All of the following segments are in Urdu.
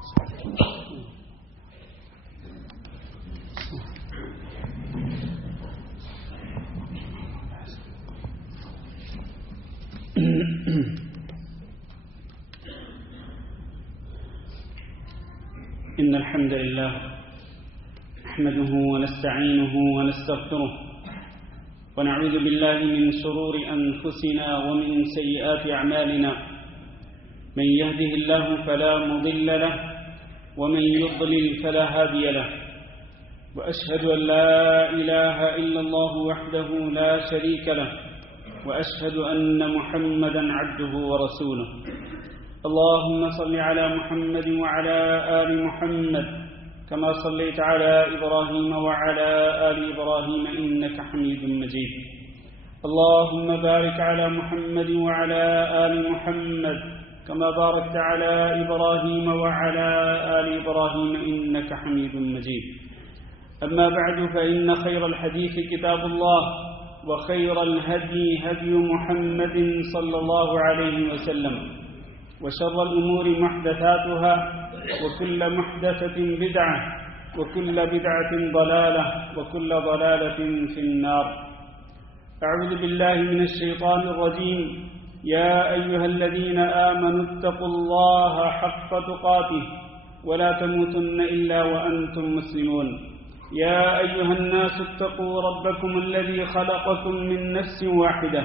إن الحمد لله نحمده ونستعينه ونستغفره ونعوذ بالله من شرور أنفسنا ومن سيئات أعمالنا من يهده الله فلا مضل له ومن يضلل فلا هادي له وأشهد أن لا إله إلا الله وحده لا شريك له وأشهد أن محمدا عبده ورسوله اللهم صل على محمد وعلى آل محمد كما صليت على إبراهيم وعلى آل إبراهيم إنك حميد مجيد اللهم بارك على محمد وعلى آل محمد كما باركت على إبراهيم وعلى آل إبراهيم إنك حميد مجيد أما بعد فإن خير الحديث كتاب الله وخير الهدي هدي محمد صلى الله عليه وسلم وشر الأمور محدثاتها وكل محدثة بدعة وكل بدعة ضلالة وكل ضلالة في النار. أعوذ بالله من الشيطان الرجيم. يا أيها الذين آمنوا اتقوا الله حق تقاته ولا تموتن إلا وأنتم مسلمون. يا أيها الناس اتقوا ربكم الذي خلقكم من نفس واحدة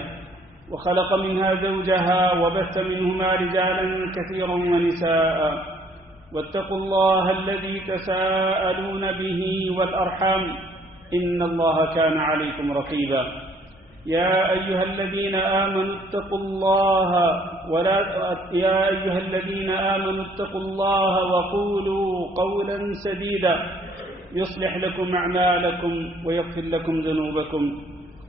وخلق منها زوجها وبث منهما رجالا كثيرا ونساء واتقوا الله الذي تساءلون به والأرحام إن الله كان عليكم رقيبا. يا أيها الذين آمنوا اتقوا الله وقولوا قولا سديدا يصلح لكم أعمالكم ويغفر لكم ذنوبكم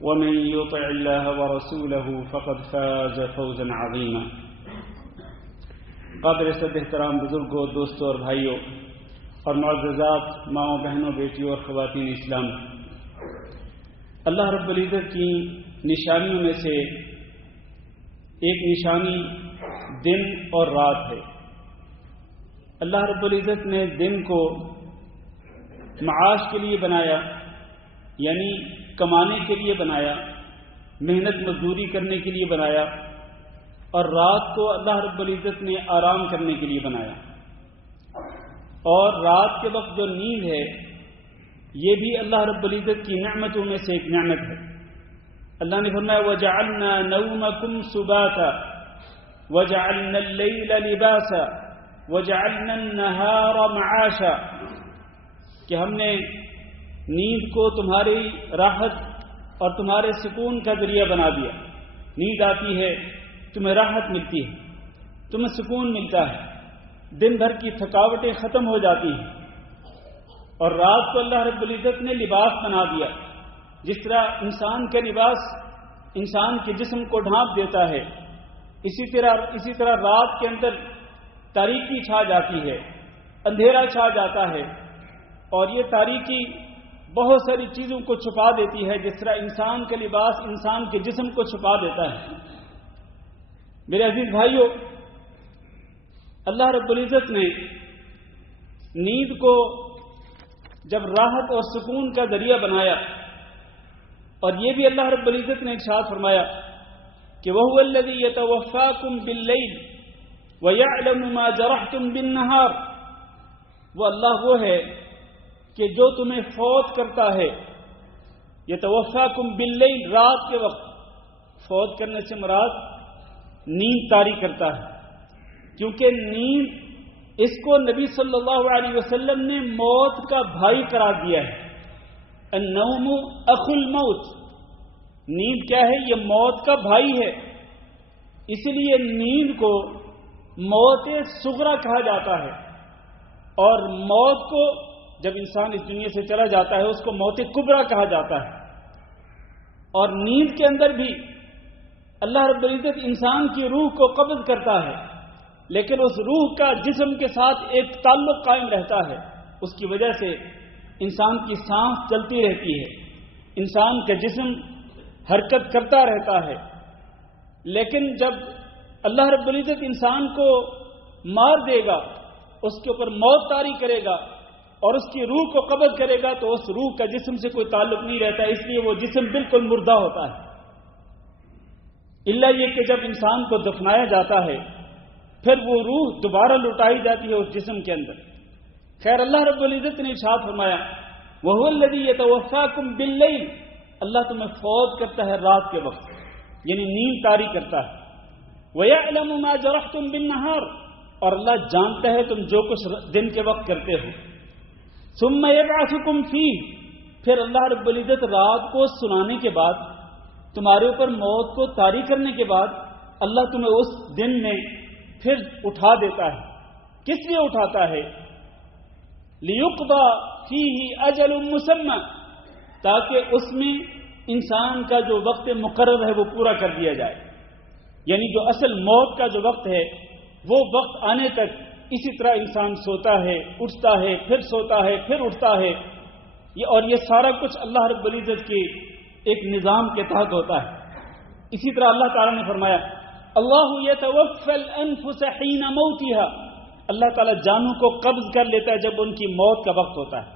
ومن يطع الله ورسوله فقد فاز فوزا عظيما. قابل صد احترام بزرگوں، دوستوں اور بھائیوں اور معززات ماؤں بہنوں بیٹیوں اور خواتین اسلام، اللہ رب العزت کی نشانیوں میں سے ایک نشانی دن اور رات ہے. اللہ رب العزت نے دن کو معاش کے لیے بنایا، یعنی کمانے کے لیے بنایا، محنت مزدوری کرنے کے لیے بنایا، اور رات کو اللہ رب العزت نے آرام کرنے کے لیے بنایا. اور رات کے وقت جو نیند ہے یہ بھی اللہ رب العزت کی نعمتوں میں سے ایک نعمت ہے. اللہ نے فرمایا وَجَعَلْنَا نَوْمَكُمْ سُبَاتًا وَجَعَلْنَا اللَّيْلَ لِبَاسًا وَجَعَلْنَا النَّهَارَ مَعَاشًا، کہ ہم نے نیند کو تمہاری راحت اور تمہارے سکون کا ذریعہ بنا دیا. نیند آتی ہے، تمہیں راحت ملتی ہے، تمہیں سکون ملتا ہے، دن بھر کی تھکاوٹیں ختم ہو جاتی ہیں. اور رات کو اللہ رب العزت نے لباس بنا دیا. جس طرح انسان کا لباس انسان کے جسم کو ڈھانپ دیتا ہے، اسی طرح رات کے اندر تاریکی چھا جاتی ہے، اندھیرا چھا جاتا ہے، اور یہ تاریکی بہت ساری چیزوں کو چھپا دیتی ہے. جس طرح انسان کا لباس انسان کے جسم کو چھپا دیتا ہے. میرے عزیز بھائیوں، اللہ رب العزت نے نیند کو جب راحت اور سکون کا ذریعہ بنایا، اور یہ بھی اللہ رب العزت نے ارشاد فرمایا کہ وَهُوَ الَّذِي يَتَوَفَّاكُمْ بِاللَّيْلِ وَيَعْلَمُ مَا جَرَحْتُمْ بِالنَّهَارِ، وہ اللہ وہ ہے کہ جو تمہیں فوت کرتا ہے. یتوفاکم باللیل، رات کے وقت. فوت کرنے سے مراد نیند طاری کرتا ہے، کیونکہ نیند اس کو نبی صلی اللہ علیہ وسلم نے موت کا بھائی قرار دیا ہے. النوم اخو الموت، نیند کیا ہے؟ یہ موت کا بھائی ہے. اس لیے نیند کو موت صغرا کہا جاتا ہے، اور موت کو جب انسان اس دنیا سے چلا جاتا ہے اس کو موت کبریٰ کہا جاتا ہے. اور نیند کے اندر بھی اللہ رب العزت انسان کی روح کو قبض کرتا ہے، لیکن اس روح کا جسم کے ساتھ ایک تعلق قائم رہتا ہے. اس کی وجہ سے انسان کی سانس چلتی رہتی ہے، انسان کا جسم حرکت کرتا رہتا ہے. لیکن جب اللہ رب العزت انسان کو مار دے گا، اس کے اوپر موت طاری کرے گا اور اس کی روح کو قبض کرے گا تو اس روح کا جسم سے کوئی تعلق نہیں رہتا، اس لیے وہ جسم بالکل مردہ ہوتا ہے، الا یہ کہ جب انسان کو دفنایا جاتا ہے پھر وہ روح دوبارہ لوٹائی جاتی ہے اس جسم کے اندر۔ خیر، اللہ رب العزت نے ارشاد فرمایا وَهُوَ الَّذِي يَتَوَفَّاكُمْ بِاللَّيْلِ، اللہ تمہیں فوت کرتا ہے رات کے وقت، یعنی نیند طاری کرتا ہے۔ وَيَعْلَمُ مَا جَرَحْتُمْ بِالنَّهَارِ، اور اللہ جانتا ہے تم جو کچھ دن کے وقت کرتے ہو۔ ثُمَّ يَبْعَثُكُمْ فِيهِ، پھر اللہ رب العزت رات کو سنانے کے بعد، تمہارے اوپر موت کو طاری کرنے کے بعد اللہ تمہیں اس دن میں پھر اٹھا دیتا ہے۔ کس لیے اٹھاتا ہے؟ لِيُقْضَى فِيهِ أَجَلٌ مُّسَمًّى، تاکہ اس میں انسان کا جو وقت مقرر ہے وہ پورا کر دیا جائے، یعنی جو اصل موت کا جو وقت ہے وہ وقت آنے تک اسی طرح انسان سوتا ہے، اٹھتا ہے، پھر سوتا ہے، پھر اٹھتا ہے، اور یہ سارا کچھ اللہ رب العزت کے ایک نظام کے تحت ہوتا ہے۔ اسی طرح اللہ تعالیٰ نے فرمایا اللہ یتوفی الانفس حین موتها، اللہ تعالیٰ جانوں کو قبض کر لیتا ہے جب ان کی موت کا وقت ہوتا ہے،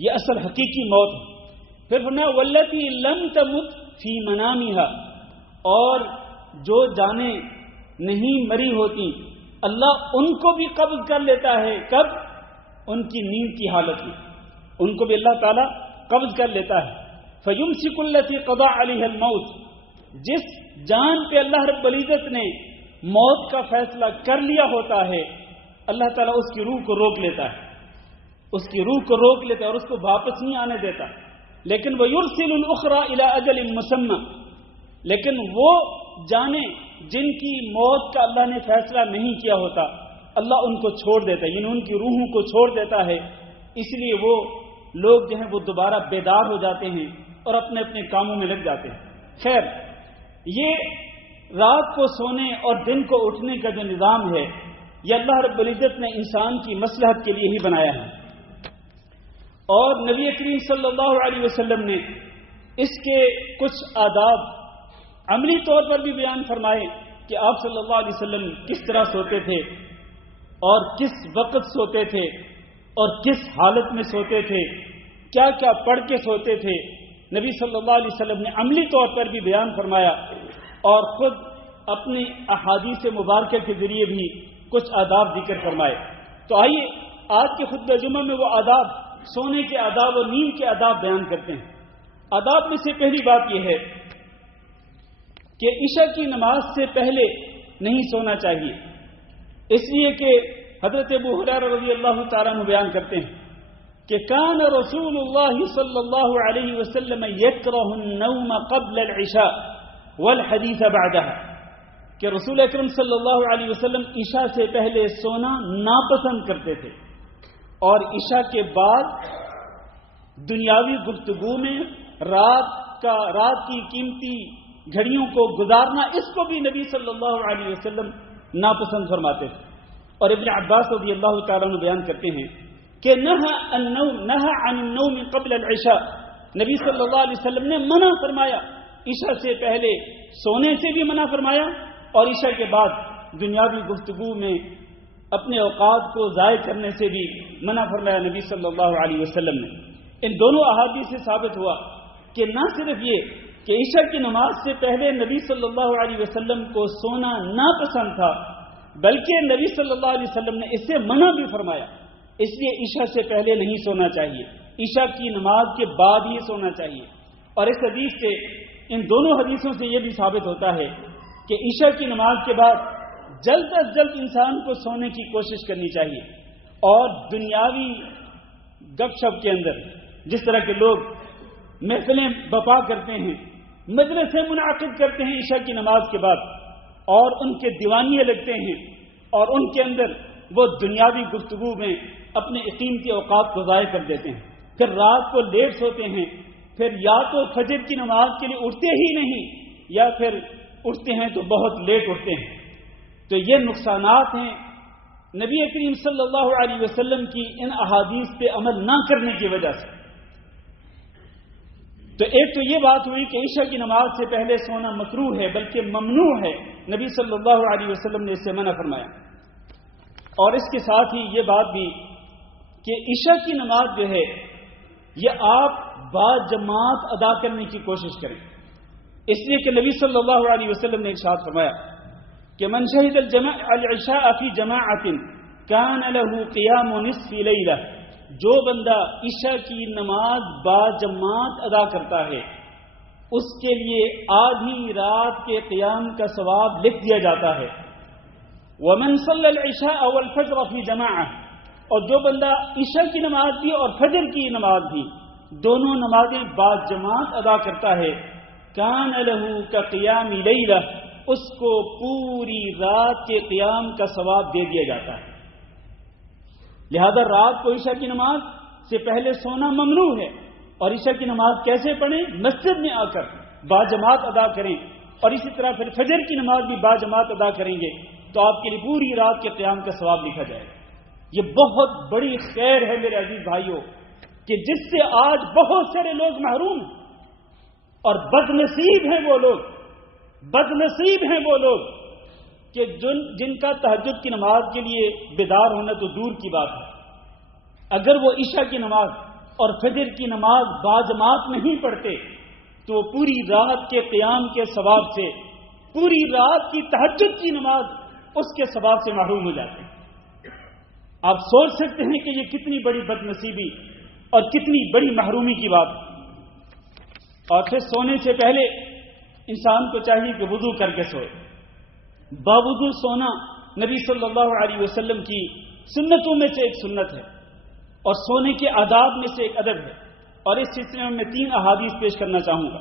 یہ اصل حقیقی موت ہے۔ پھر فرمایا والتی لم تمت فی منامها، اور جو جانیں نہیں مری ہوتی اللہ ان کو بھی قبض کر لیتا ہے، کب؟ ان کی نیند کی حالت میں ان کو بھی اللہ تعالیٰ قبض کر لیتا ہے۔ فَيُمْسِكُ الَّتِي قَضَى عَلَيْهَا الْمَوْتِ، جس جان پہ اللہ رب العزت نے موت کا فیصلہ کر لیا ہوتا ہے اللہ تعالیٰ اس کی روح کو روک لیتا ہے، اس کی روح کو روک لیتا ہے اور اس کو واپس نہیں آنے دیتا۔ لیکن وَيُرْسِلُ الْأُخْرَى إِلَىٰ أَجَلٍ مُّسَمًّى، لیکن وہ جانیں جن کی موت کا اللہ نے فیصلہ نہیں کیا ہوتا اللہ ان کو چھوڑ دیتا ہے، یعنی ان کی روحوں کو چھوڑ دیتا ہے، اس لیے وہ لوگ جو ہیں وہ دوبارہ بیدار ہو جاتے ہیں اور اپنے اپنے کاموں میں لگ جاتے ہیں۔ خیر، یہ رات کو سونے اور دن کو اٹھنے کا جو نظام ہے یہ اللہ رب العزت نے انسان کی مصلحت کے لیے ہی بنایا ہے، اور نبی کریم صلی اللہ علیہ وسلم نے اس کے کچھ آداب عملی طور پر بھی بیان فرمائے کہ آپ صلی اللہ علیہ وسلم کس طرح سوتے تھے اور کس وقت سوتے تھے اور کس حالت میں سوتے تھے، کیا کیا پڑھ کے سوتے تھے۔ نبی صلی اللہ علیہ وسلم نے عملی طور پر بھی بیان فرمایا اور خود اپنی احادیث مبارکہ کے ذریعے بھی کچھ آداب ذکر فرمائے۔ تو آئیے آج کے خطبہ جمعہ میں وہ آداب، سونے کے آداب اور نیند کے آداب بیان کرتے ہیں۔ آداب میں سے پہلی بات یہ ہے کہ عشاء کی نماز سے پہلے نہیں سونا چاہیے، اس لیے کہ حضرت ابو ہریرہ رضی اللہ تعالیٰ عنہ بیان کرتے ہیں کہ کان رسول اللہ صلی اللہ علیہ وسلم یکرہ النوم قبل العشاء والحدیث بعدها، کہ رسول اکرم صلی اللہ علیہ وسلم عشاء سے پہلے سونا ناپسند کرتے تھے اور عشاء کے بعد دنیاوی گفتگو میں رات کی قیمتی گھڑیوں کو گزارنا، اس کو بھی نبی صلی اللہ علیہ وسلم ناپسند فرماتے تھے۔ اور ابن عباس رضی اللہ تعالیٰ عنہ بیان کرتے ہیں کہ نہى عن النوم قبل العشاء، نبی صلی اللہ علیہ وسلم نے منع فرمایا، عشاء سے پہلے سونے سے بھی منع فرمایا اور عشاء کے بعد دنیاوی گفتگو میں اپنے اوقات کو ضائع کرنے سے بھی منع فرمایا نبی صلی اللہ علیہ وسلم نے۔ ان دونوں احادیث سے ثابت ہوا کہ نہ صرف یہ کہ عشاء کی نماز سے پہلے نبی صلی اللہ علیہ وسلم کو سونا ناپسند تھا، بلکہ نبی صلی اللہ علیہ وسلم نے اس سے منع بھی فرمایا، اس لیے عشاء سے پہلے نہیں سونا چاہیے، عشاء کی نماز کے بعد ہی سونا چاہیے۔ اور اس حدیث سے، ان دونوں حدیثوں سے یہ بھی ثابت ہوتا ہے کہ عشاء کی نماز کے بعد جلد از جلد انسان کو سونے کی کوشش کرنی چاہیے، اور دنیاوی گپ شپ کے اندر جس طرح کے لوگ محفلیں بپا کرتے ہیں، مجلسیں منعقد کرتے ہیں عشاء کی نماز کے بعد اور ان کے دیوانیے لگتے ہیں اور ان کے اندر وہ دنیاوی گفتگو میں اپنے قیمتی اوقات کو ضائع کر دیتے ہیں، پھر رات کو لیٹ سوتے ہیں، پھر یا تو فجر کی نماز کے لیے اٹھتے ہی نہیں یا پھر اٹھتے ہیں تو بہت لیٹ اٹھتے ہیں۔ تو یہ نقصانات ہیں نبی کریم صلی اللہ علیہ وسلم کی ان احادیث پہ عمل نہ کرنے کی وجہ سے۔ تو ایک تو یہ بات ہوئی کہ عشاء کی نماز سے پہلے سونا مکروہ ہے بلکہ ممنوع ہے، نبی صلی اللہ علیہ وسلم نے اس سے منع فرمایا۔ اور اس کے ساتھ ہی یہ بات بھی کہ عشاء کی نماز جو ہے یہ آپ باجماعت ادا کرنے کی کوشش کریں، اس لیے کہ نبی صلی اللہ علیہ وسلم نے ارشاد فرمایا کہ من شہد العشاء فی جماعت کان له قیام نصف لیلہ، جو بندہ عشاء کی نماز باجماعت ادا کرتا ہے اس کے لیے آدھی رات کے قیام کا ثواب لکھ دیا جاتا ہے۔ ومن صلی العشاء والفجر فی جماعہ، اور جو بندہ عشاء کی نماز بھی اور فجر کی نماز بھی دونوں نمازیں باجماعت ادا کرتا ہے، کان لہ کقیام لیلہ، اس کو پوری رات کے قیام کا ثواب دے دیا جاتا ہے۔ لہذا رات کو عشاء کی نماز سے پہلے سونا ممنوع ہے، اور عشاء کی نماز کیسے پڑھیں؟ مسجد میں آ کر باجماعت ادا کریں، اور اسی طرح پھر فجر کی نماز بھی باجماعت ادا کریں گے تو آپ کے لیے پوری رات کے قیام کا ثواب لکھا جائے گا۔ یہ بہت بڑی خیر ہے میرے عزیز بھائیوں، کہ جس سے آج بہت سارے لوگ محروم ہیں، اور بد نصیب ہیں وہ لوگ کہ جن کا تہجد کی نماز کے لیے بیدار ہونا تو دور کی بات ہے، اگر وہ عشاء کی نماز اور فجر کی نماز باجماعت نہیں پڑھتے تو وہ پوری رات کے قیام کے ثواب سے، پوری رات کی تہجد کی نماز اس کے ثواب سے محروم ہو جاتے ہیں۔ آپ سوچ سکتے ہیں کہ یہ کتنی بڑی بد نصیبی اور کتنی بڑی محرومی کی بات۔ اور پھر سونے سے پہلے انسان کو چاہیے کہ وضو کر کے سوئے۔ باوضو سونا نبی صلی اللہ علیہ وسلم کی سنتوں میں سے ایک سنت ہے، اور سونے کے آداب میں سے ایک ادب ہے، اور اس سلسلے میں 3 احادیث پیش کرنا چاہوں گا۔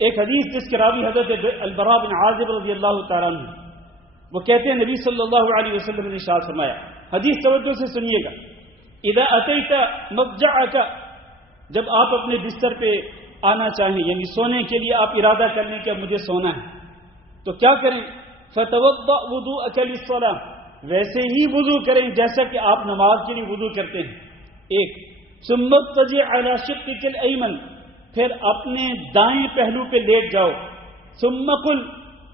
ایک حدیث جس کے راوی حضرت البراء بن عازب رضی اللہ تعالیٰ عنہ، وہ کہتے ہیں نبی صلی اللہ علیہ وسلم نے ارشاد فرمایا، حدیث توجہ سے سنیے گا، اذا اتیت مضجعک، جب آپ اپنے بستر پہ آنا چاہیں، یعنی سونے کے لیے آپ ارادہ کر لیں کہ اب مجھے سونا ہے، تو کیا کریں؟ فتوضأ وضوءک للصلاۃ، ویسے ہی وضو کریں جیسا کہ آپ نماز کے لیے وضو کرتے ہیں۔ ایک، ثم اضطجع علی شقک الایمن، پھر اپنے دائیں پہلو پہ لیٹ جاؤ، ثم قل،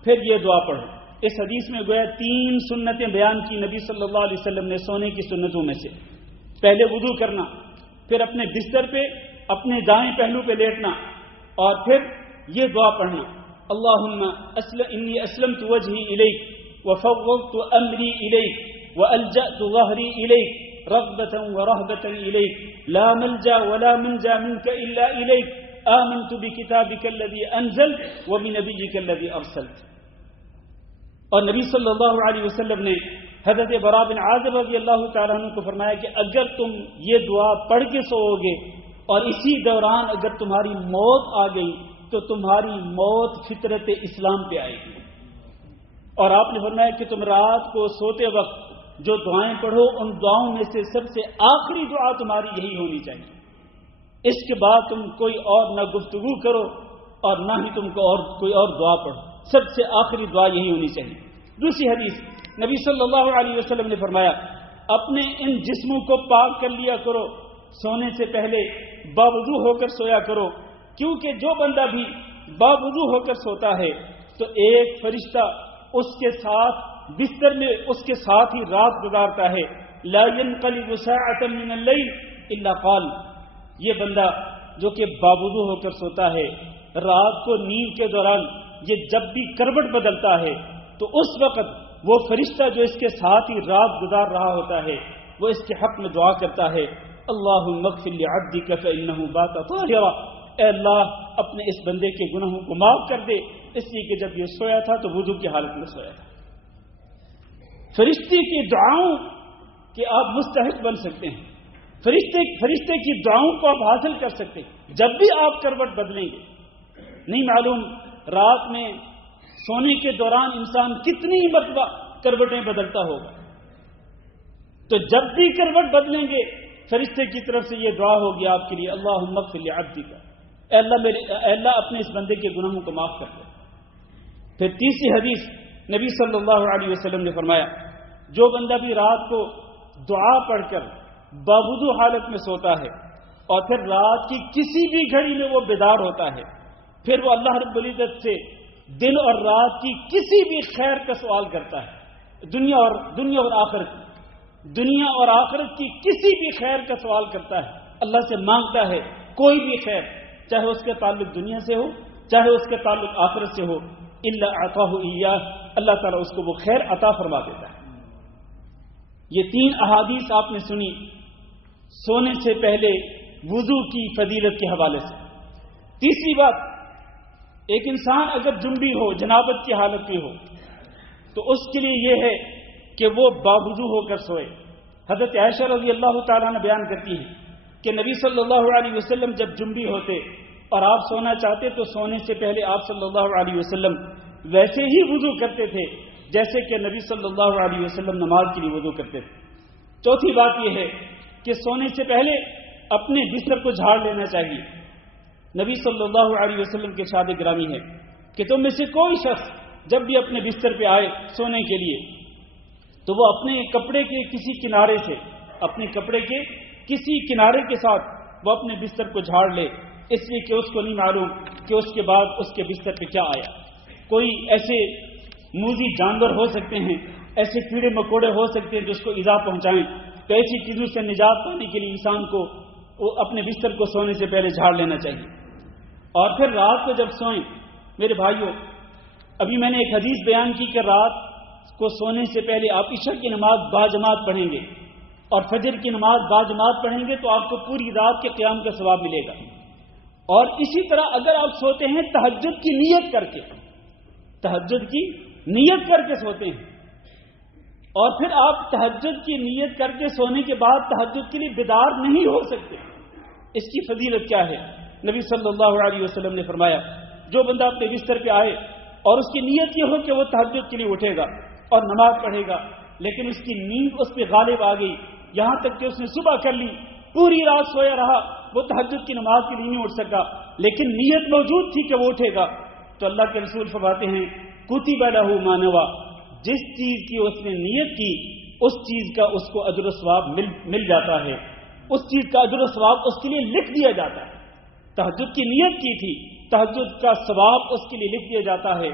پھر یہ دعا پڑھو۔ اس حدیث میں گویا 3 سنتیں بیان کی نبی صلی اللہ علیہ وسلم نے سونے کی سنتوں میں سے۔ پہلے وضو کرنا، پھر اپنے بستر پہ اپنے دائیں پہلو پہ لیٹنا، اور پھر یہ دعا پڑھنا، اللہم انی اسلمت وجہی الیک وفوضت امری الیک والجأت ظہری الیک رغبۃ ورہبۃ الیک لا ملجا ولا منجا منک الا الیک آمنت بکتابک الذی انزلت وبنبیک الذی ارسلت۔ اور نبی صلی اللہ علیہ وسلم نے حضرت براء بن عازب رضی اللہ تعالیٰ عنہ کو فرمایا کہ اگر تم یہ دعا پڑھ کے سوؤ گے اور اسی دوران اگر تمہاری موت آ گئی تو تمہاری موت فطرت اسلام پہ آئے گی۔ اور آپ نے فرمایا کہ تم رات کو سوتے وقت جو دعائیں پڑھو ان دعاؤں میں سے سب سے آخری دعا تمہاری یہی ہونی چاہیے، اس کے بعد تم کوئی اور نہ گفتگو کرو اور نہ ہی تم کو اور کوئی اور دعا پڑھو، سب سے آخری دعا یہی ہونی چاہیے۔ دوسری حدیث، نبی صلی اللہ علیہ وسلم نے فرمایا اپنے ان جسموں کو پاک کر لیا کرو، سونے سے پہلے باوضو ہو کر سویا کرو، کیونکہ جو بندہ بھی باوضو ہو کر سوتا ہے تو ایک فرشتہ اس کے ساتھ بستر میں اس کے ساتھ ہی رات گزارتا ہے، لا ينقلب ساعة من الليل الا قال، یہ بندہ جو کہ باوضو ہو کر سوتا ہے رات کو نیند کے دوران یہ جب بھی کروٹ بدلتا ہے تو اس وقت وہ فرشتہ جو اس کے ساتھ ہی رات گزار رہا ہوتا ہے وہ اس کے حق میں دعا کرتا ہے، اللہم اغفر لعبدک فانہ بات طاہرا، اے اللہ اپنے اس بندے کے گناہوں کو معاف کر دے، اس لیے کہ جب یہ سویا تھا تو وضو کی حالت میں سویا تھا۔ فرشتے کی دعاؤں کہ آپ مستحق بن سکتے ہیں، فرشتے کی دعاؤں کو آپ حاصل کر سکتے ہیں جب بھی آپ کروٹ بدلیں گے۔ نہیں معلوم رات میں سونے کے دوران انسان کتنی مرتبہ کروٹیں بدلتا ہوگا، تو جب بھی کروٹ بدلیں گے فرشتے کی طرف سے یہ دعا ہوگی آپ کے لیے، اللہم اغفر لعبدک، اے اللہ اپنے اس بندے کے گناہوں کو معاف کر دے۔ پھر تیسری حدیث نبی صلی اللہ علیہ وسلم نے فرمایا جو بندہ بھی رات کو دعا پڑھ کر باوضو حالت میں سوتا ہے اور پھر رات کی کسی بھی گھڑی میں وہ بیدار ہوتا ہے، پھر وہ اللہ رب العزت سے دن اور رات کی کسی بھی خیر کا سوال کرتا ہے، دنیا اور آخرت کی، دنیا اور آخرت کی کسی بھی خیر کا سوال کرتا ہے، اللہ سے مانگتا ہے کوئی بھی خیر، چاہے اس کا تعلق دنیا سے ہو چاہے اس کا تعلق آخرت سے ہو، الا اعطاہ ایاہ، اللہ تعالیٰ اس کو وہ خیر عطا فرما دیتا ہے۔ یہ 3 احادیث آپ نے سنی سونے سے پہلے وضو کی فضیلت کے حوالے سے۔ تیسری بات، ایک انسان اگر جنبی ہو، جنابت کی حالت میں ہو، تو اس کے لیے یہ ہے کہ وہ باوضو ہو کر سوئے۔ حضرت عائشہ رضی اللہ تعالیٰ نے بیان کرتی ہیں کہ نبی صلی اللہ علیہ وسلم جب جنبی ہوتے اور آپ سونا چاہتے تو سونے سے پہلے آپ صلی اللہ علیہ وسلم ویسے ہی وضو کرتے تھے جیسے کہ نبی صلی اللہ علیہ وسلم نماز کے لیے وضو کرتے تھے۔ چوتھی بات یہ ہے کہ سونے سے پہلے اپنے بستر کو جھاڑ لینا چاہیے۔ نبی صلی اللہ علیہ وسلم کے ارشاد گرامی ہے کہ تم میں سے کوئی شخص جب بھی اپنے بستر پہ آئے سونے کے لیے تو وہ اپنے کپڑے کے کسی کنارے سے، اپنے کپڑے کے کسی کنارے کے ساتھ وہ اپنے بستر کو جھاڑ لے، اس لیے کہ اس کو نہیں معلوم کہ اس کے بعد اس کے بستر پہ کیا آیا۔ کوئی ایسے موذی جانور ہو سکتے ہیں، ایسے کیڑے مکوڑے ہو سکتے ہیں جو اس کو ایذا پہنچائیں، تو ایسی چیزوں سے نجات پانے کے لیے انسان کو اپنے بستر کو سونے سے پہلے جھاڑ لینا چاہیے۔ اور پھر رات کو جب سوئیں، میرے بھائیوں، ابھی میں نے ایک حدیث بیان کی کہ رات کو سونے سے پہلے آپ عشاء کی نماز باجماعت پڑھیں گے اور فجر کی نماز باجماعت پڑھیں گے تو آپ کو پوری رات کے قیام کا ثواب ملے گا۔ اور اسی طرح اگر آپ سوتے ہیں تہجد کی نیت کر کے، تہجد کی نیت کر کے سوتے ہیں، اور پھر آپ تہجد کی نیت کر کے سونے کے بعد تہجد کے لیے بیدار نہیں ہو سکتے، اس کی فضیلت کیا ہے؟ نبی صلی اللہ علیہ وسلم نے فرمایا جو بندہ اپنے بستر پہ آئے اور اس کی نیت یہ ہو کہ وہ تہجد کے لیے اٹھے گا اور نماز پڑھے گا، لیکن اس کی نیند اس پہ غالب آ گئی، یہاں تک کہ اس نے صبح کر لی، پوری رات سویا رہا، وہ تہجد کی نماز کے لیے نہیں اٹھ سکا، لیکن نیت موجود تھی کہ وہ اٹھے گا، تو اللہ کے رسول فرماتے ہیں کتب لہ ما نوی، جس چیز کی اس نے نیت کی اس چیز کا اس کو اجر و ثواب مل جاتا ہے، اس چیز کا اجر و ثواب اس کے لیے لکھ دیا جاتا ہے۔ تہجد کی نیت کی تھی، تہجد کا ثواب اس کے لیے لکھ دیا جاتا ہے،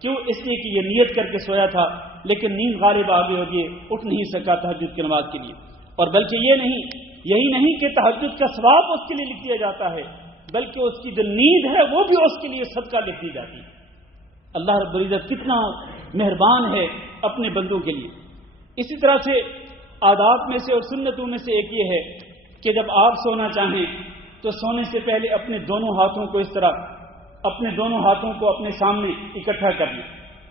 کیوں؟ اس لیے کہ یہ نیت کر کے سویا تھا لیکن نیند غالب آ گئی اور یہ اٹھ نہیں سکا تہجد کی نماز کے لیے۔ اور بلکہ یہی نہیں کہ تہجد کا ثواب اس کے لیے لکھ دیا جاتا ہے، بلکہ اس کی جو نیند ہے وہ بھی اس کے لیے صدقہ لکھ دی جاتی ہے۔ اللہ رب العزت کتنا مہربان ہے اپنے بندوں کے لیے۔ اسی طرح سے آداب میں سے اور سنتوں میں سے ایک یہ ہے کہ جب آپ سونا چاہیں تو سونے سے پہلے اپنے دونوں ہاتھوں کو اس طرح، اپنے دونوں ہاتھوں کو اپنے سامنے اکٹھا کر لیں،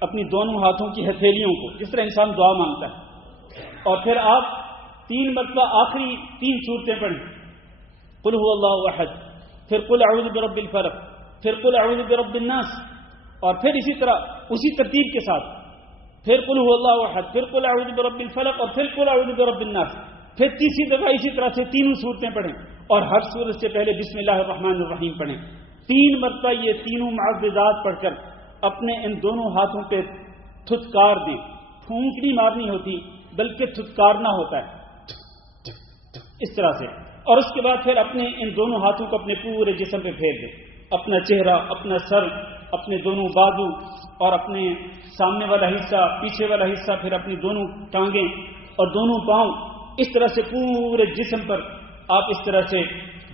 اپنی دونوں ہاتھوں کی ہتھیلیوں کو، جس طرح انسان دعا مانگتا ہے، اور پھر آپ 3 مرتبہ آخری 3 سورتیں پڑھیں، قل هو اللہ احد، پھر قل اعوذ برب الفلق، پھر قل اعوذ برب الناس، اور پھر اسی طرح اسی ترتیب کے ساتھ پھر قل هو اللہ احد، پھر قل اعوذ برب الفلق، اور پھر قل اعوذ برب الناس، پھر تیسری دفعہ اسی طرح سے تینوں صورتیں پڑھیں اور ہر صورت سے پہلے بسم اللہ الرحمن الرحیم پڑھیں۔ 3 مرتبہ یہ تینوں معوذات پڑھ کر اپنے ان دونوں ہاتھوں پہ تھتکار دیں، پھونک نہیں مارنی ہوتی بلکہ تھتکارنا ہوتا ہے اس طرح سے، اور اس کے بعد پھر اپنے ان دونوں ہاتھوں کو اپنے پورے جسم پہ پھیر دیں، اپنا چہرہ، اپنا سر، اپنے دونوں بازو اور اپنے سامنے والا حصہ، پیچھے والا حصہ، پھر اپنی دونوں ٹانگیں اور دونوں پاؤں، اس طرح سے پورے جسم پر آپ اس طرح سے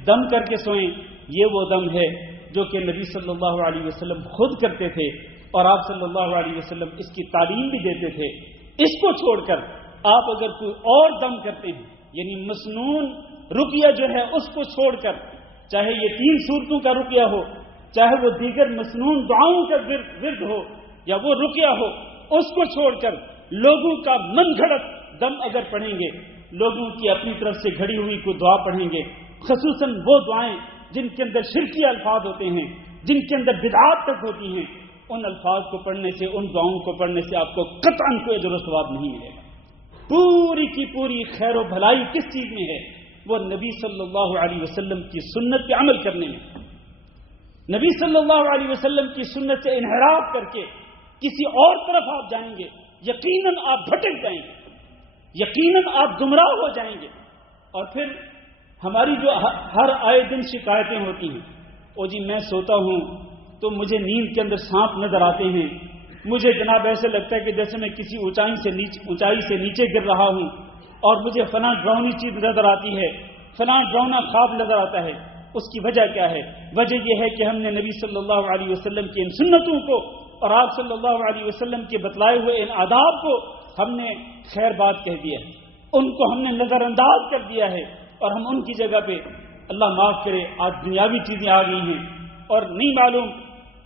دم کر کے سوئیں۔ یہ وہ دم ہے جو کہ نبی صلی اللہ علیہ وسلم خود کرتے تھے اور آپ صلی اللہ علیہ وسلم اس کی تعلیم بھی دیتے تھے۔ اس کو چھوڑ کر آپ اگر کوئی اور دم کرتے ہیں، یعنی مسنون رقیہ جو ہے اس کو چھوڑ کر، چاہے یہ 3 صورتوں کا رقیہ ہو، چاہے وہ دیگر مسنون دعاؤں کا ورد ہو یا وہ رقیہ ہو، اس کو چھوڑ کر لوگوں کا من گھڑت دم اگر پڑھیں گے، لوگوں کی اپنی طرف سے گھڑی ہوئی کو دعا پڑھیں گے، خصوصاً وہ دعائیں جن کے اندر شرکی الفاظ ہوتے ہیں، جن کے اندر بدعات تک ہوتی ہیں، ان الفاظ کو پڑھنے سے، ان دعاؤں کو پڑھنے سے آپ کو قطعاً کوئی اجر و ثواب نہیں ملے گا۔ پوری کی پوری خیر و بھلائی کس چیز میں ہے؟ وہ نبی صلی اللہ علیہ وسلم کی سنت پہ عمل کرنے میں۔ نبی صلی اللہ علیہ وسلم کی سنت سے انحراف کر کے کسی اور طرف آپ جائیں گے، یقیناً آپ بھٹک جائیں گے، یقیناً آپ گمراہ ہو جائیں گے۔ اور پھر ہماری جو ہر آئے دن شکایتیں ہوتی ہیں، او جی میں سوتا ہوں تو مجھے نیند کے اندر سانپ نظر آتے ہیں، مجھے جناب ایسے لگتا ہے کہ جیسے میں کسی اونچائی سے نیچے گر رہا ہوں، اور مجھے فلاں ڈراؤنی چیز نظر آتی ہے، فلاں ڈراؤنا خواب نظر آتا ہے، اس کی وجہ کیا ہے؟ وجہ یہ ہے کہ ہم نے نبی صلی اللہ علیہ وسلم کی ان سنتوں کو اور آپ صلی اللہ علیہ وسلم کے بتلائے ہوئے ان آداب کو ہم نے خیر بات کہہ دیا ہے، ان کو ہم نے نظر انداز کر دیا ہے، اور ہم ان کی جگہ پہ اللہ معاف کرے آج دنیاوی چیزیں آ گئی ہیں، اور نہیں معلوم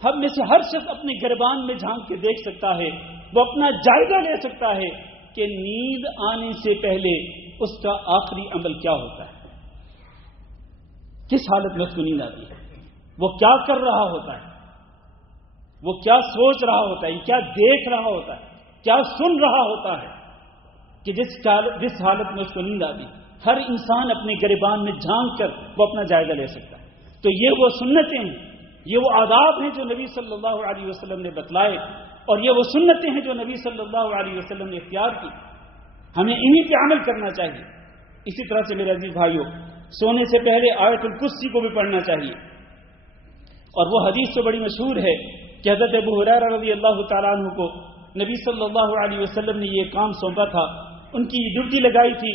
ہم میں سے ہر شخص اپنے گربان میں جھانک کے دیکھ سکتا ہے، وہ اپنا جائزہ لے سکتا ہے کہ نیند آنے سے پہلے اس کا آخری عمل کیا ہوتا ہے، کس حالت میں اس کو نیند آتی ہے، وہ کیا کر رہا ہوتا ہے، وہ کیا سوچ رہا ہوتا ہے، کیا دیکھ رہا ہوتا ہے، کیا سن رہا ہوتا ہے کہ جس حالت میں اس کو نیند آتی ہے۔ ہر انسان اپنے گریبان میں جھانک کر وہ اپنا جائزہ لے سکتا ہے۔ تو یہ وہ سنتیں ہیں، یہ وہ آداب ہیں جو نبی صلی اللہ علیہ وسلم نے بتلائے، اور یہ وہ سنتیں ہیں جو نبی صلی اللہ علیہ وسلم نے اختیار کی، ہمیں انہی پہ عمل کرنا چاہیے۔ اسی طرح سے میرے عزیز بھائیوں، سونے سے پہلے آیت الکرسی کو بھی پڑھنا چاہیے، اور وہ حدیث تو بڑی مشہور ہے کہ حضرت ابو ہریرہ رضی اللہ تعالیٰ عنہ کو نبی صلی اللہ علیہ وسلم نے یہ کام سونپا تھا، ان کی ڈیوٹی لگائی تھی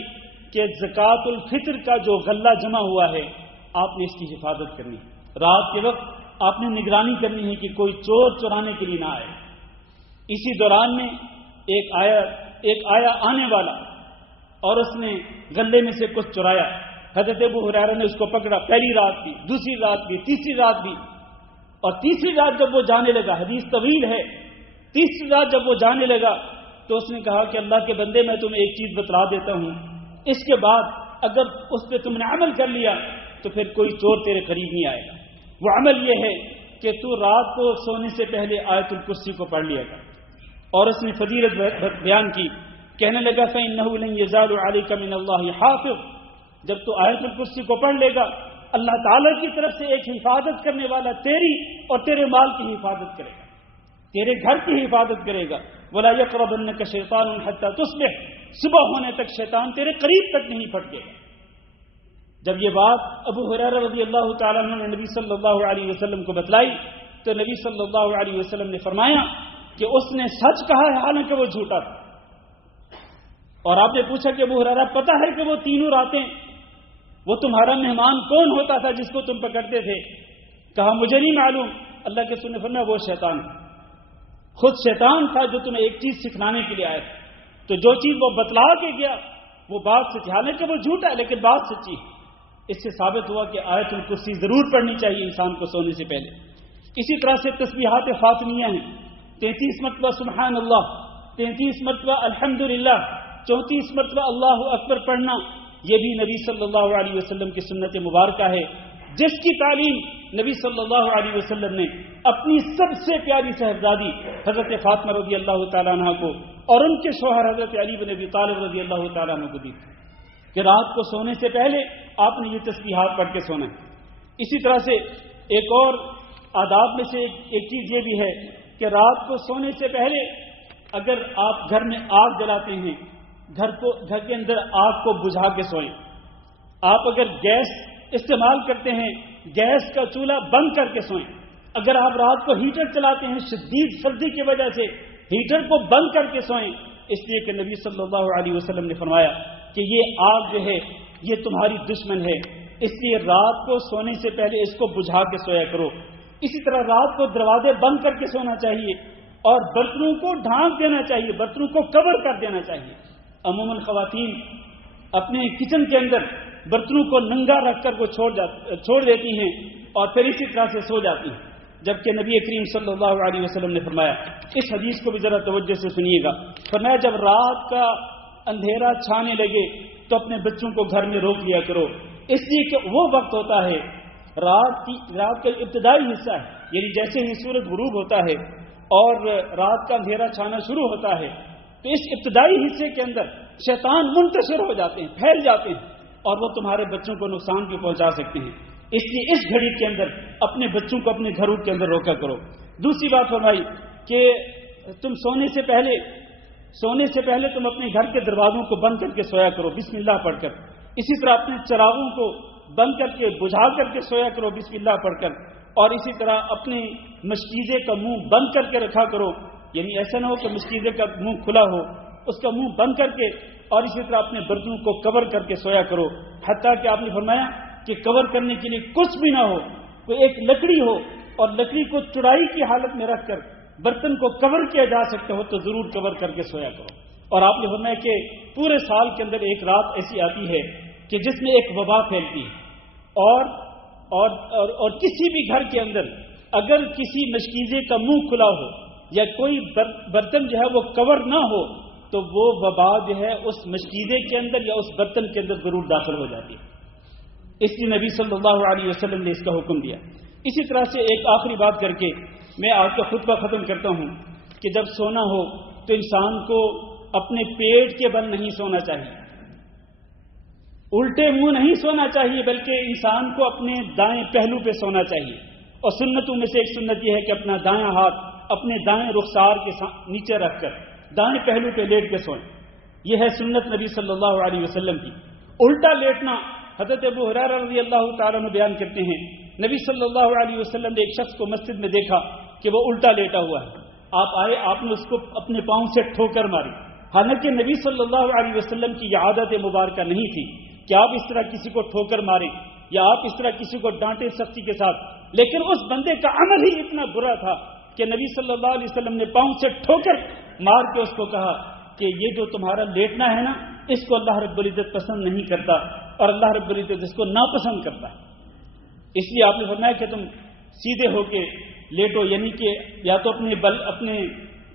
کہ زکوٰۃ الفطر کا جو غلہ جمع ہوا ہے آپ نے اس کی حفاظت کرنی ہے، رات کے وقت آپ نے نگرانی کرنی ہے کہ کوئی چور چرانے کے لیے نہ آئے۔ اسی دوران میں ایک آیا آنے والا اور اس نے غلے میں سے کچھ چرایا، حضرت ابو ہریرہ نے اس کو پکڑا، پہلی رات بھی، دوسری رات بھی، تیسری رات بھی، اور تیسری رات جب وہ جانے لگا، حدیث طویل ہے، تیسری رات جب وہ جانے لگا تو اس نے کہا کہ اللہ کے بندے میں تمہیں ایک چیز بتلا دیتا ہوں، اس کے بعد اگر اس پہ تم نے عمل کر لیا تو پھر کوئی چور تیرے قریب نہیں آئے گا۔ وہ عمل یہ ہے کہ تو رات کو سونے سے پہلے آیت الکرسی کو پڑھ لیا گا، اور اس نے فضیلت بیان کی، کہنے لگا فَإِنَّهُ لَن يَزَالُ عَلَيْكَ مِنَ اللَّهِ حَافِظٌ، جب تو آیت الکرسی کو پڑھ لے گا اللہ تعالیٰ کی طرف سے ایک حفاظت کرنے والا تیری اور تیرے مال کی حفاظت کرے گا، تیرے گھر کی حفاظت کرے گا۔ وَلَا يَقْرَبَنَّكَ شَيْطَانٌ حَتَّى تُصْبِحَ، صبح ہونے تک شیطان تیرے قریب تک نہیں پھٹکے گا۔ جب یہ بات ابو ہریرہ رضی اللہ تعالیٰ عنہ نے نبی صلی اللہ علیہ وسلم کو بتلائی تو نبی صلی اللہ علیہ وسلم نے فرمایا کہ اس نے سچ کہا ہے حالانکہ وہ جھوٹا تھا۔ اور آپ نے پوچھا کہ ابو ہریرہ پتہ ہے کہ وہ تینوں راتیں وہ تمہارا مہمان کون ہوتا تھا جس کو تم پکڑتے تھے؟ کہا مجھے نہیں معلوم۔ اللہ کے رسول نے فرمایا وہ شیطان، خود شیطان تھا جو تمہیں ایک چیز سکھلانے کے لیے آیا تھا۔ تو جو چیز وہ بتلا کے گیا وہ بات سچی، حالانکہ وہ جھوٹا ہے لیکن بات سچی ہے۔ اس سے ثابت ہوا کہ آیت الکرسی ضرور پڑھنی چاہیے انسان کو سونے سے پہلے۔ اسی طرح سے تسبیحات فاطمیہ ہیں، 33 مرتبہ سبحان اللہ، 33 مرتبہ الحمدللہ، 34 مرتبہ اللہ اکبر پڑھنا، یہ بھی نبی صلی اللہ علیہ وسلم کی سنت مبارکہ ہے، جس کی تعلیم نبی صلی اللہ علیہ وسلم نے اپنی سب سے پیاری صاحبزادی حضرت فاطمہ رضی اللہ تعالیٰ عنہ کو اور ان کے شوہر حضرت علی بن ابی طالب رضی اللہ تعالیٰ عنہ کو دی کہ رات کو سونے سے پہلے آپ نے یہ تسبیحات پڑھ کے سونا ہے۔ اسی طرح سے ایک اور آداب میں سے ایک چیز یہ بھی ہے کہ رات کو سونے سے پہلے اگر آپ گھر میں آگ جلاتے ہیں، گھر کے اندر آگ کو بجھا کے سوئیں۔ آپ اگر گیس استعمال کرتے ہیں گیس کا چولہا بند کر کے سوئیں۔ اگر آپ رات کو ہیٹر چلاتے ہیں شدید سردی کی وجہ سے ہیٹر کو بند کر کے سوئیں، اس لیے کہ نبی صلی اللہ علیہ وسلم نے فرمایا کہ یہ آگ جو ہے یہ تمہاری دشمن ہے، اس لیے رات کو سونے سے پہلے اس کو بجھا کے سویا کرو۔ اسی طرح رات کو دروازے بند کر کے سونا چاہیے اور برتنوں کو ڈھانک دینا چاہیے، برتنوں کو کور کر دینا چاہیے۔ عموماً خواتین اپنے کچن کے اندر برتنوں کو ننگا رکھ کر وہ چھوڑ دیتی ہیں اور پھر اسی طرح سے سو جاتی ہیں، جبکہ نبی کریم صلی اللہ علیہ وسلم نے فرمایا، اس حدیث کو بھی ذرا توجہ سے سنیے گا، فرمایا جب رات کا اندھیرا چھانے لگے تو اپنے بچوں کو گھر میں روک لیا کرو، اس لیے کہ وہ وقت ہوتا ہے رات کا ابتدائی حصہ ہے، یعنی جیسے ہی سورج غروب ہوتا ہے اور رات کا اندھیرا چھانا شروع ہوتا ہے تو اس ابتدائی حصے کے اندر شیطان منتشر ہو جاتے ہیں، پھیل جاتے ہیں اور وہ تمہارے بچوں کو نقصان بھی پہنچا سکتے ہیں، اس لیے اس گھڑی کے اندر اپنے بچوں کو اپنے گھروں کے اندر روکا کرو۔ دوسری بات فرمائی کہ تم سونے سے پہلے تم اپنے گھر کے دروازوں کو بند کر کے سویا کرو بسم اللہ پڑھ کر، اسی طرح اپنے چراغوں کو بند کر کے بجھا کر کے سویا کرو بسم اللہ پڑھ کر، اور اسی طرح اپنے مشکیزے کا منہ بند کر کے رکھا کرو، یعنی ایسا نہ ہو کہ مشکیزے کا منہ کھلا ہو، اس کا منہ بند کر کے اور اسی طرح اپنے برتنوں کو کور کر کے سویا کرو، حتیٰ کہ آپ نے فرمایا کہ کور کرنے کے لیے کچھ بھی نہ ہو، کوئی ایک لکڑی ہو اور لکڑی کو چڑائی کی حالت میں رکھ کر برتن کو کور کیا جا سکتا ہو تو ضرور کور کر کے سویا کرو۔ اور آپ نے فرمایا کہ پورے سال کے اندر ایک رات ایسی آتی ہے کہ جس میں ایک وبا پھیلتی ہے، اور کسی بھی گھر کے اندر اگر کسی مشکیزے کا منہ کھلا ہو یا کوئی برتن جو ہے وہ کور نہ ہو تو وہ وبا جو ہے اس مشکیزے کے اندر یا اس برتن کے اندر ضرور داخل ہو جاتی ہے۔ اس لیے نبی صلی اللہ علیہ وسلم نے اس کا حکم دیا۔ اسی طرح سے ایک آخری بات کر کے میں آج کا خطبہ ختم کرتا ہوں کہ جب سونا ہو تو انسان کو اپنے پیٹ کے بل نہیں سونا چاہیے، الٹے منہ نہیں سونا چاہیے، بلکہ انسان کو اپنے دائیں پہلو پہ سونا چاہیے۔ اور سنتوں میں سے ایک سنت یہ ہے کہ اپنا دایاں ہاتھ اپنے دائیں رخسار کے نیچے رکھ کر دائیں پہلو پہ لیٹ کے سوئیں۔ یہ ہے سنت نبی صلی اللہ علیہ وسلم کی۔ الٹا لیٹنا، حضرت ابو ہریرہ رضی اللہ تعالیٰ عنہ بیان کرتے ہیں نبی صلی اللہ علیہ وسلم نے ایک شخص کو مسجد میں دیکھا کہ وہ الٹا لیٹا ہوا ہے۔ آپ آئے، آپ نے اس کو اپنے پاؤں سے ٹھوکر ماری، حالانکہ نبی صلی اللہ علیہ وسلم کی یہ عادت مبارکہ نہیں تھی کہ آپ اس طرح کسی کو ٹھوکر ماریں یا آپ اس طرح کسی کو ڈانٹیں سختی کے ساتھ، لیکن اس بندے کا عمل ہی اتنا برا تھا کہ نبی صلی اللہ علیہ وسلم نے پاؤں سے ٹھوکر مار کے اس کو کہا کہ یہ جو تمہارا لیٹنا ہے نا، اس کو اللہ رب العزت پسند نہیں کرتا اور اللہ رب العزت اس کو ناپسند کرتا ہے۔ اس لیے آپ نے فرمایا کہ تم سیدھے ہو کے لیٹو، یعنی کہ یا تو اپنے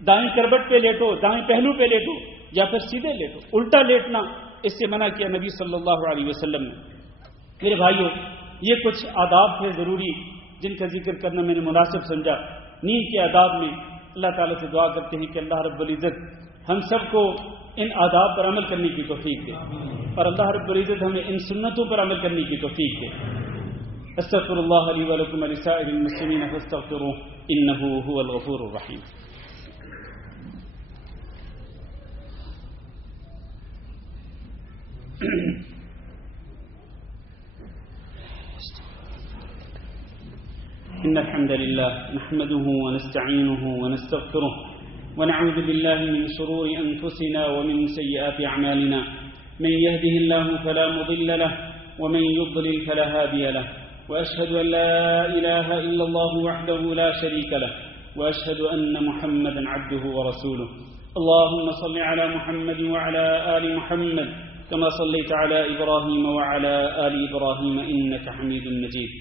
دائیں کروٹ پہ لیٹو، دائیں پہلو پہ لیٹو، یا پھر سیدھے لیٹو۔ الٹا لیٹنا اس سے منع کیا نبی صلی اللہ علیہ وسلم نے۔ میرے بھائیوں، یہ کچھ آداب تھے ضروری جن کا ذکر کرنا میں نے مناسب سمجھا۔ نیند کے آداب میں اللہ تعالیٰ سے دعا کرتے ہیں کہ اللہ رب العزت ہم سب کو ان آداب پر عمل کرنے کی توفیق دے، اور اللہ رب العزت ہمیں ان سنتوں پر عمل کرنے کی توفیق دے۔ استغفر اللہ لی ولکم ولسائر المسلمین فاستغفروہ انہ هو الغفور الرحیم۔ إن الحمد لله نحمده ونستعينه ونستغفره ونعوذ بالله من شرور أنفسنا ومن سيئات أعمالنا، من يهده الله فلا مضل له ومن يضلل فلا هادي له، وأشهد أن لا إله إلا الله وحده لا شريك له، وأشهد أن محمدا عبده ورسوله۔ اللهم صل على محمد وعلى آل محمد كما صليت على إبراهيم وعلى آل إبراهيم إنك حميد مجيد۔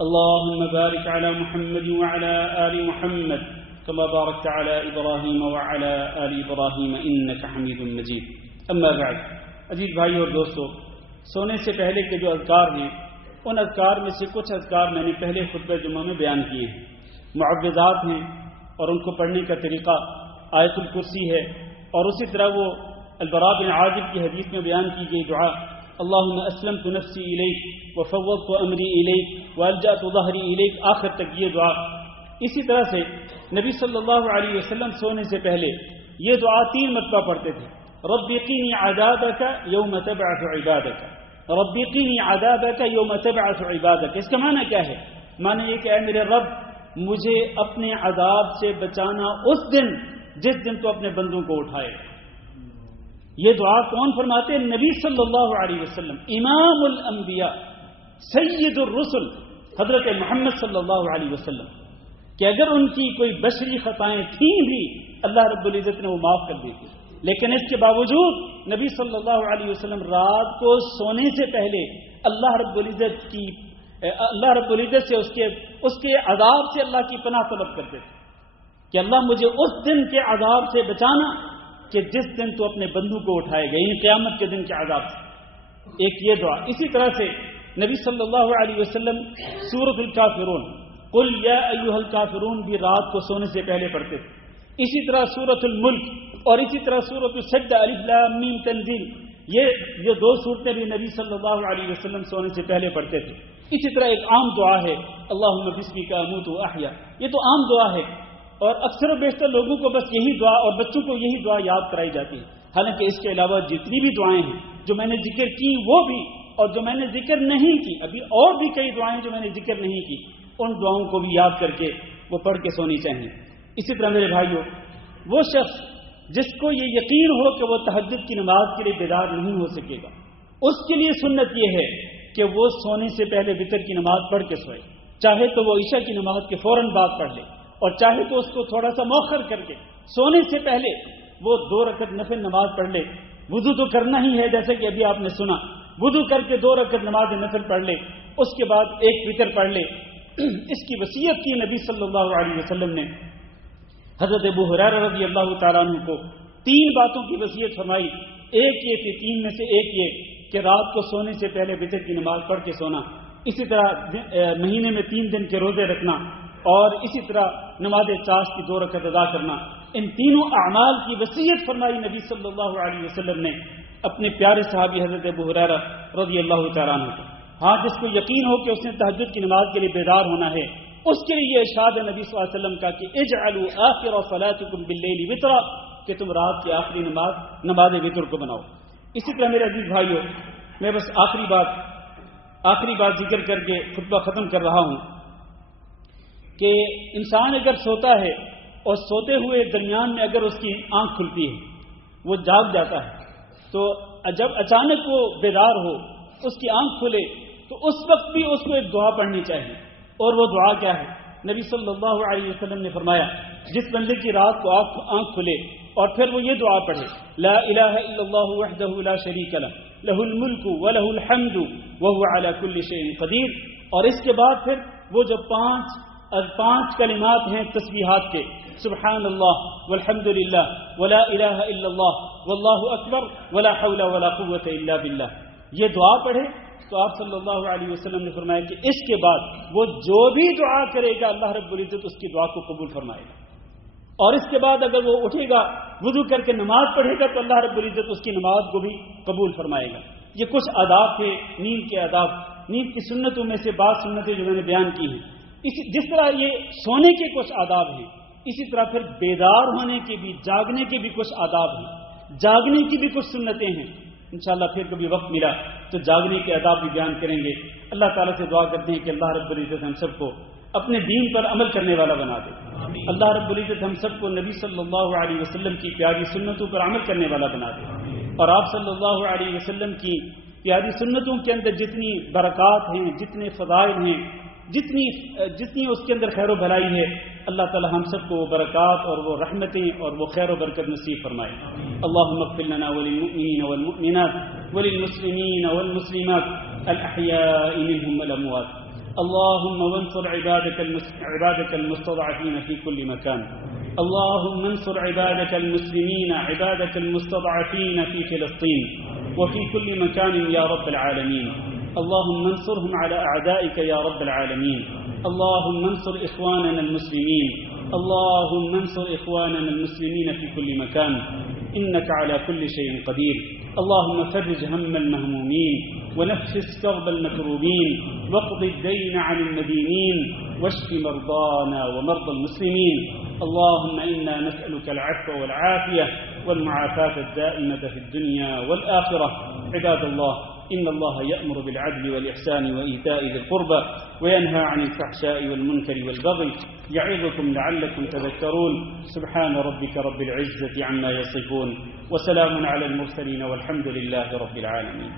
اللهم بارك على محمد وعلى آل محمد كما باركت على إبراهيم وعلى آل إبراهيم إنك حميد مجيد۔ أما بعد، عزیز بھائیو اور دوستو، سونے سے پہلے کے جو اذکار ہیں ان اذکار میں سے کچھ اذکار میں نے پہلے خطبہ جمعہ میں بیان کیے ہیں۔ معوذات ہیں اور ان کو پڑھنے کا طریقہ آیت الکرسی ہے، اور اسی طرح وہ البراء بن عازب کی حدیث میں بیان کی گئی دعا اللہم اسلمت نفسی الیک وفوضت امری الیک والجأت ظہری الیک، آخر تک یہ دعا۔ اسی طرح سے نبی صلی اللہ علیہ وسلم سونے سے پہلے یہ دعا 3 مرتبہ پڑھتے تھے، رب قینی عذابک یوم تبعث عبادک، رب قینی عذابک یوم تبعث عبادک۔ اس کا معنی کیا ہے؟ معنی یہ کہ اے میرے رب، مجھے اپنے عذاب سے بچانا اس دن جس دن تو اپنے بندوں کو اٹھائے۔ یہ دعا کون فرماتے ہیں؟ نبی صلی اللہ علیہ وسلم، امام الانبیاء، سید الرسل، حضرت محمد صلی اللہ علیہ وسلم، کہ اگر ان کی کوئی بشری خطائیں تھیں بھی اللہ رب العزت نے وہ معاف کر دی تھی، لیکن اس کے باوجود نبی صلی اللہ علیہ وسلم رات کو سونے سے پہلے اللہ رب العزت سے اس کے عذاب سے اللہ کی پناہ طلب کرتے تھے کہ اللہ مجھے اس دن کے عذاب سے بچانا کہ جس دن تو اپنے بندوں کو اٹھائے گا، یعنی قیامت کے دن کے عذاب سے۔ ایک یہ دعا۔ اسی طرح سے نبی صلی اللہ علیہ وسلم سورۃ الکافرون، قل یا ایھا الکافرون بھی رات کو سونے سے پہلے پڑھتے تھے۔ اسی طرح سورۃ الملک اور اسی طرح سورۃ السجدہ الف لام میم تنزیل، یہ 2 سورتیں بھی نبی صلی اللہ علیہ وسلم سونے سے پہلے پڑھتے تھے۔ اسی طرح ایک عام دعا ہے اللہم بسمک اموت واحیا، یہ تو عام دعا ہے اور اکثر و بیشتر لوگوں کو بس یہی دعا اور بچوں کو یہی دعا یاد کرائی جاتی ہے۔ حالانکہ اس کے علاوہ جتنی بھی دعائیں ہیں جو میں نے ذکر کی وہ بھی، اور جو میں نے ذکر نہیں کی، ابھی اور بھی کئی دعائیں جو میں نے ذکر نہیں کی، ان دعاؤں کو بھی یاد کر کے وہ پڑھ کے سونی چاہیے۔ اسی طرح میرے بھائیوں، وہ شخص جس کو یہ یقین ہو کہ وہ تہجد کی نماز کے لیے بیدار نہیں ہو سکے گا، اس کے لیے سنت یہ ہے کہ وہ سونے سے پہلے وتر کی نماز پڑھ کے سوئے، چاہے تو وہ عشاء کی نماز کے فوراً بعد پڑھ لے، اور چاہے تو اس کو تھوڑا سا مؤخر کر کے سونے سے پہلے وہ 2 رکعت نفل نماز پڑھ لے۔ وضو تو کرنا ہی ہے، جیسا کہ ابھی آپ نے سنا، وضو کر کے 2 رکعت نماز نفل پڑھ لے، اس کے بعد 1 وتر پڑھ لے۔ اس کی وصیت کی نبی صلی اللہ علیہ وسلم نے حضرت ابو ہریرہ رضی اللہ تعالیٰ عنہ کو 3 باتوں کی وصیت فرمائی۔ ایک یہ تھی، 3 میں سے ایک یہ کہ رات کو سونے سے پہلے وتر کی نماز پڑھ کے سونا، اسی طرح مہینے میں 3 دن کے روزے رکھنا، اور اسی طرح نماز چاشت کی 2 رکعت ادا کرنا۔ ان تینوں اعمال کی وصیت فرمائی نبی صلی اللہ علیہ وسلم نے اپنے پیارے صحابی حضرت ابو ہریرہ رضی اللہ تعالیٰ عنہ کو۔ ہاں، جس کو یقین ہو کہ اس نے تہجد کی نماز کے لیے بیدار ہونا ہے، اس کے لیے یہ ارشاد ہے نبی صلی اللہ علیہ وسلم کا کہ اجعلوا آخر صلاتکم باللیل وطرا، کہ تم رات کی آخری نماز وطر کو بناؤ۔ اسی طرح میرے عزیز بھائیو، میں بس آخری بات ذکر کر کے خطبہ ختم کر رہا ہوں کہ انسان اگر سوتا ہے اور سوتے ہوئے درمیان میں اگر اس کی آنکھ کھلتی ہے، وہ جاگ جاتا ہے، تو جب اچانک وہ بیدار ہو، اس کی آنکھ کھلے، تو اس وقت بھی اس کو ایک دعا پڑھنی چاہیے۔ اور وہ دعا کیا ہے؟ نبی صلی اللہ علیہ وسلم نے فرمایا، جس بندے کی رات کو آنکھ کھلے اور پھر وہ یہ دعا پڑھے، لا الہ الا اللہ وحدہ لا شریک لہ لہ الملک ولہ الحمد وہو علی کل شیء قدیر، اور اس کے بعد پھر وہ جو 5 کلمات ہیں تسبیحات کے، سبحان اللہ والحمد للہ ولا الہ الا اللہ واللہ اکبر ولا حول ولا قوة الا باللہ، یہ دعا پڑھے تو آپ صلی اللہ علیہ وسلم نے فرمایا کہ اس کے بعد وہ جو بھی دعا کرے گا اللہ رب العزت اس کی دعا کو قبول فرمائے گا، اور اس کے بعد اگر وہ اٹھے گا وضو کر کے نماز پڑھے گا تو اللہ رب العزت اس کی نماز کو بھی قبول فرمائے گا۔ یہ کچھ آداب تھے نیند کے آداب، نیند کی سنتوں میں سے بعض سنتیں جو میں نے بیان کی ہیں۔ جس طرح یہ سونے کے کچھ آداب ہیں، اسی طرح پھر بیدار ہونے کے بھی، جاگنے کے بھی کچھ آداب ہیں، جاگنے کی بھی کچھ سنتیں ہیں۔ انشاءاللہ پھر کبھی وقت ملا تو جاگنے کے آداب بھی بیان کریں گے۔ اللہ تعالیٰ سے دعا کرتے ہیں کہ اللہ رب العزت ہم سب کو اپنے دین پر عمل کرنے والا بنا دے۔ اللہ رب العزت ہم سب کو نبی صلی اللہ علیہ وسلم کی پیاری سنتوں پر عمل کرنے والا بنا دے، اور آپ صلی اللہ علیہ وسلم کی پیاری سنتوں کے اندر جتنی برکات ہیں، جتنے فضائل ہیں، جتنی اس کے اندر خیر و بھلائی ہے، اللہ تعالی ہم سب کو وہ برکات اور وہ رحمتیں اور وہ خیر و برکت نصیب فرمائے۔ اللهم اغفر لنا وللمؤمنين والمؤمنات وللمسلمين والمسلمات الأحياء منهم والأموات، اللهم وانصر عبادك المستضعفين في كل مكان، اللهم انصر عبادك المسلمين عبادك المستضعفين في فلسطين وفي كل مكان يا رب العالمين، اللهم انصرهم على أعدائك يا رب العالمين، اللهم انصر إخواننا المسلمين، اللهم انصر إخواننا المسلمين في كل مكان، إنك على كل شيء قدير، اللهم فرج هم المهمومين ونفس كرب المكروبين واقض الدين عن المدينين واشف مرضانا ومرضى المسلمين، اللهم إنا نسألك العفو والعافية والمعافاة الدائمة في الدنيا والآخرة. عباد الله، إن الله يأمر بالعدل والإحسان وإيتاء ذي القربى وينهى عن الفحشاء والمنكر والبغي يعظكم لعلكم تذكرون. سبحان ربك رب العزة عما يصفون وسلام على المرسلين والحمد لله رب العالمين.